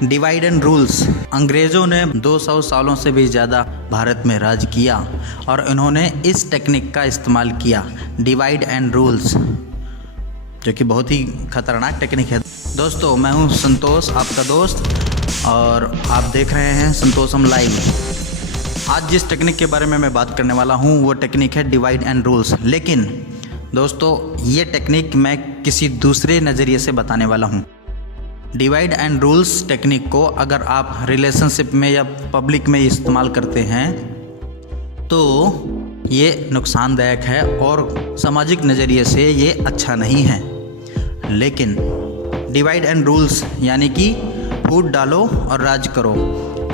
Divide and rules. अंग्रेज़ों ने 200 सालों से भी ज़्यादा भारत में राज किया और इन्होंने इस टेक्निक का इस्तेमाल किया, डिवाइड एंड रूल्स, जो कि बहुत ही खतरनाक टेक्निक है। दोस्तों, मैं हूं संतोष, आपका दोस्त, और आप देख रहे हैं संतोषम लाइव। आज जिस टेक्निक के बारे में मैं बात करने वाला हूं वो टेक्निक है डिवाइड एंड रूल्स। लेकिन दोस्तों, ये टेक्निक मैं किसी दूसरे नज़रिए से बताने वाला हूं। डिवाइड एंड रूल्स टेक्निक को अगर आप रिलेशनशिप में या पब्लिक में इस्तेमाल करते हैं तो ये नुकसानदायक है और सामाजिक नज़रिए से ये अच्छा नहीं है। लेकिन डिवाइड एंड रूल्स यानी कि फूट डालो और राज करो,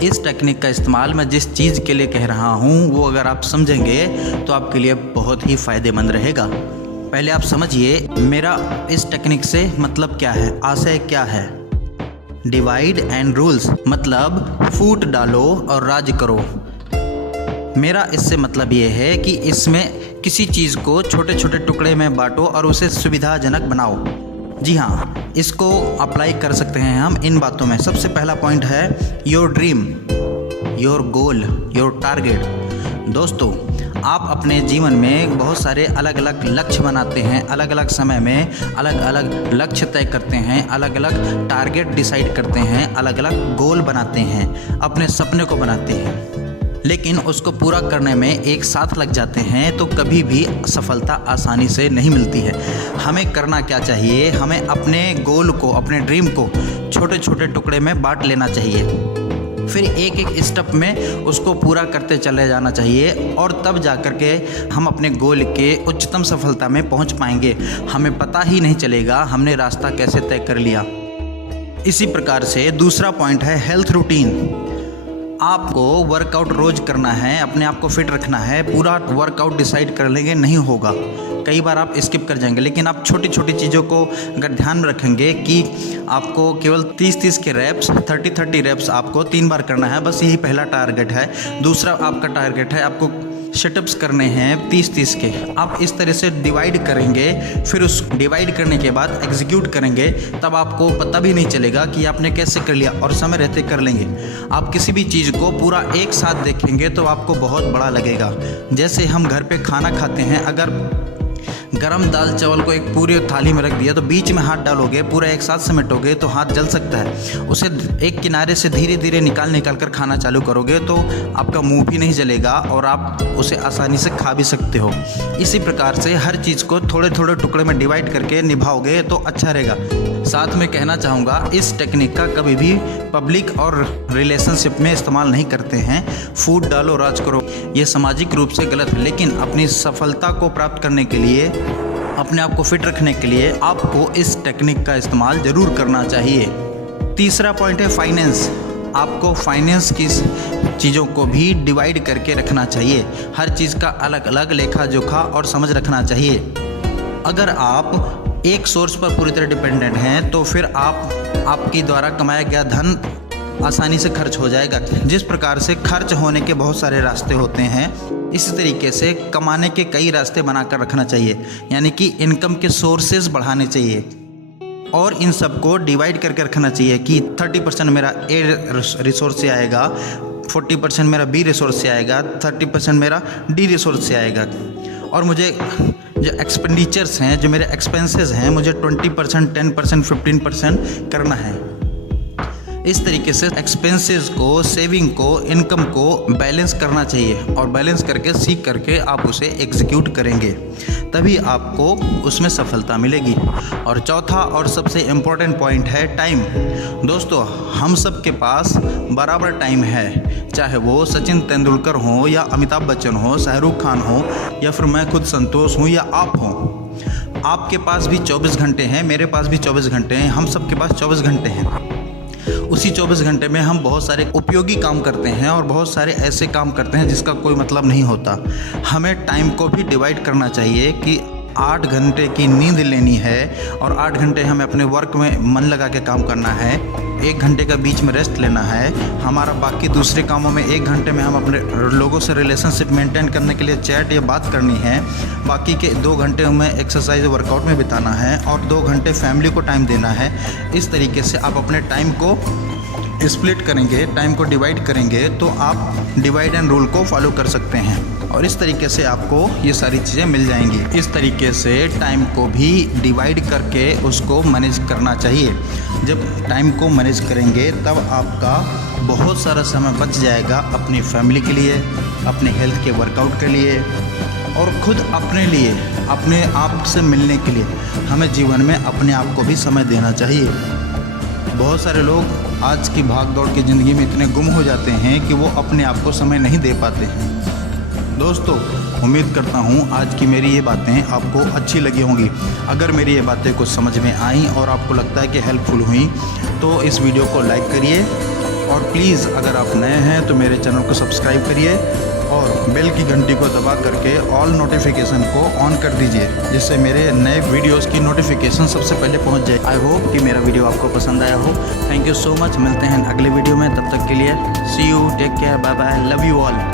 इस टेक्निक का इस्तेमाल मैं जिस चीज़ के लिए कह रहा हूँ वो अगर आप समझेंगे तो आपके लिए बहुत ही फ़ायदेमंद रहेगा। पहले आप समझिए मेरा इस टेक्निक से मतलब क्या है, आशय क्या है। डिवाइड एंड रूल्स मतलब फूट डालो और राज करो। मेरा इससे मतलब ये है कि इसमें किसी चीज़ को छोटे छोटे टुकड़े में बांटो और उसे सुविधाजनक बनाओ। जी हाँ, इसको अप्लाई कर सकते हैं हम इन बातों में। सबसे पहला पॉइंट है your dream, your goal, your target. दोस्तों, आप अपने जीवन में बहुत सारे अलग अलग लक्ष्य बनाते हैं, अलग अलग समय में अलग अलग लक्ष्य तय करते हैं, अलग अलग टारगेट डिसाइड करते हैं, अलग अलग गोल बनाते हैं, अपने सपने को बनाते हैं। लेकिन उसको पूरा करने में एक साथ लग जाते हैं तो कभी भी सफलता आसानी से नहीं मिलती है। हमें करना क्या चाहिए, हमें अपने गोल को, अपने ड्रीम को छोटे छोटे टुकड़े में बांट लेना चाहिए, फिर एक एक स्टेप में उसको पूरा करते चले जाना चाहिए और तब जा कर के हम अपने गोल के उच्चतम सफलता में पहुंच पाएंगे। हमें पता ही नहीं चलेगा हमने रास्ता कैसे तय कर लिया। इसी प्रकार से दूसरा पॉइंट है हेल्थ रूटीन। आपको वर्कआउट रोज़ करना है, अपने आप को फिट रखना है। पूरा वर्कआउट डिसाइड कर लेंगे नहीं होगा, कई बार आप स्किप कर जाएंगे। लेकिन आप छोटी छोटी चीज़ों को अगर ध्यान में रखेंगे कि आपको केवल 30-30 के रेप्स, 30-30 रेप्स आपको 3 बार करना है, बस यही पहला टारगेट है। दूसरा आपका टारगेट है आपको सिटअप्स करने हैं 30-30 के। आप इस तरह से डिवाइड करेंगे, फिर उस डिवाइड करने के बाद एग्जीक्यूट करेंगे, तब आपको पता भी नहीं चलेगा कि आपने कैसे कर लिया और समय रहते कर लेंगे। आप किसी भी चीज़ को पूरा एक साथ देखेंगे तो आपको बहुत बड़ा लगेगा। जैसे हम घर पे खाना खाते हैं, अगर गरम दाल चावल को एक पूरी थाली में रख दिया तो बीच में हाथ डालोगे, पूरा एक साथ समेटोगे तो हाथ जल सकता है। उसे एक किनारे से धीरे धीरे निकाल कर खाना चालू करोगे तो आपका मुंह भी नहीं जलेगा और आप उसे आसानी से खा भी सकते हो। इसी प्रकार से हर चीज़ को थोड़े थोड़े टुकड़े में डिवाइड करके निभाओगे तो अच्छा रहेगा। साथ में कहना चाहूँगा, इस टेक्निक का कभी भी पब्लिक और रिलेशनशिप में इस्तेमाल नहीं करते हैं। फूट डालो राज करो, ये सामाजिक रूप से गलत है। लेकिन अपनी सफलता को प्राप्त करने के लिए, अपने आप को फिट रखने के लिए आपको इस टेक्निक का इस्तेमाल ज़रूर करना चाहिए। तीसरा पॉइंट है फाइनेंस। आपको फाइनेंस की चीज़ों को भी डिवाइड करके रखना चाहिए। हर चीज़ का अलग अलग लेखा जोखा और समझ रखना चाहिए। अगर आप एक सोर्स पर पूरी तरह डिपेंडेंट हैं तो फिर आपके द्वारा कमाया गया धन आसानी से खर्च हो जाएगा। जिस प्रकार से खर्च होने के बहुत सारे रास्ते होते हैं, इसी तरीके से कमाने के कई रास्ते बनाकर रखना चाहिए, यानी कि इनकम के सोर्सेज बढ़ाने चाहिए और इन सबको डिवाइड करके रखना चाहिए कि 30% मेरा ए रिसोर्स से आएगा, 40% मेरा बी रिसोर्स से आएगा, 30% मेरा डी रिसोर्स से आएगा, और मुझे जो एक्सपेंडिचर्स हैं, जो मेरे एक्सपेंसेस हैं, मुझे 20%, 10%, 15% करना है। इस तरीके से एक्सपेंसेस को, सेविंग को, इनकम को बैलेंस करना चाहिए और बैलेंस करके सीख करके आप उसे एग्जीक्यूट करेंगे, तभी आपको उसमें सफलता मिलेगी। और चौथा और सबसे इम्पोर्टेंट पॉइंट है टाइम। दोस्तों, हम सब के पास बराबर टाइम है, चाहे वो सचिन तेंदुलकर हो या अमिताभ बच्चन हो, शाहरुख खान हो, या फिर मैं खुद संतोष हूँ या आप हो। आपके पास भी 24 घंटे हैं, मेरे पास भी 24 घंटे हैं, हम सब के पास 24 घंटे हैं। उसी 24 घंटे में हम बहुत सारे उपयोगी काम करते हैं और बहुत सारे ऐसे काम करते हैं जिसका कोई मतलब नहीं होता। हमें टाइम को भी डिवाइड करना चाहिए कि 8 घंटे की नींद लेनी है और 8 घंटे हमें अपने वर्क में मन लगा के काम करना है, 1 घंटे का बीच में रेस्ट लेना है। हमारा बाकी दूसरे कामों में 1 घंटे में हम अपने लोगों से रिलेशनशिप मेंटेन करने के लिए चैट या बात करनी है। बाकी के 2 घंटे हमें एक्सरसाइज वर्कआउट में बिताना है और 2 घंटे फैमिली को टाइम देना है। इस तरीके से आप अपने टाइम को स्प्लिट करेंगे, टाइम को डिवाइड करेंगे, तो आप डिवाइड एंड रूल को फॉलो कर सकते हैं और इस तरीके से आपको ये सारी चीज़ें मिल जाएंगी। इस तरीके से टाइम को भी डिवाइड करके उसको मैनेज करना चाहिए। जब टाइम को मैनेज करेंगे तब आपका बहुत सारा समय बच जाएगा अपनी फैमिली के लिए, अपने हेल्थ के वर्कआउट के लिए और खुद अपने लिए, अपने आप से मिलने के लिए। हमें जीवन में अपने आप को भी समय देना चाहिए। बहुत सारे लोग आज की भाग दौड़ की ज़िंदगी में इतने गुम हो जाते हैं कि वो अपने आप को समय नहीं दे पाते हैं। दोस्तों, उम्मीद करता हूँ आज की मेरी ये बातें आपको अच्छी लगी होंगी। अगर मेरी ये बातें कुछ समझ में आई और आपको लगता है कि हेल्पफुल हुई तो इस वीडियो को लाइक करिए और प्लीज़ अगर आप नए हैं तो मेरे चैनल को सब्सक्राइब करिए और बेल की घंटी को दबा करके ऑल नोटिफिकेशन को ऑन कर दीजिए, जिससे मेरे नए वीडियोस की नोटिफिकेशन सबसे पहले पहुंच जाए। आई होप कि मेरा वीडियो आपको पसंद आया हो। Thank you so much. मिलते हैं अगले वीडियो में, तब तक के लिए see you, take care, bye bye, love you all.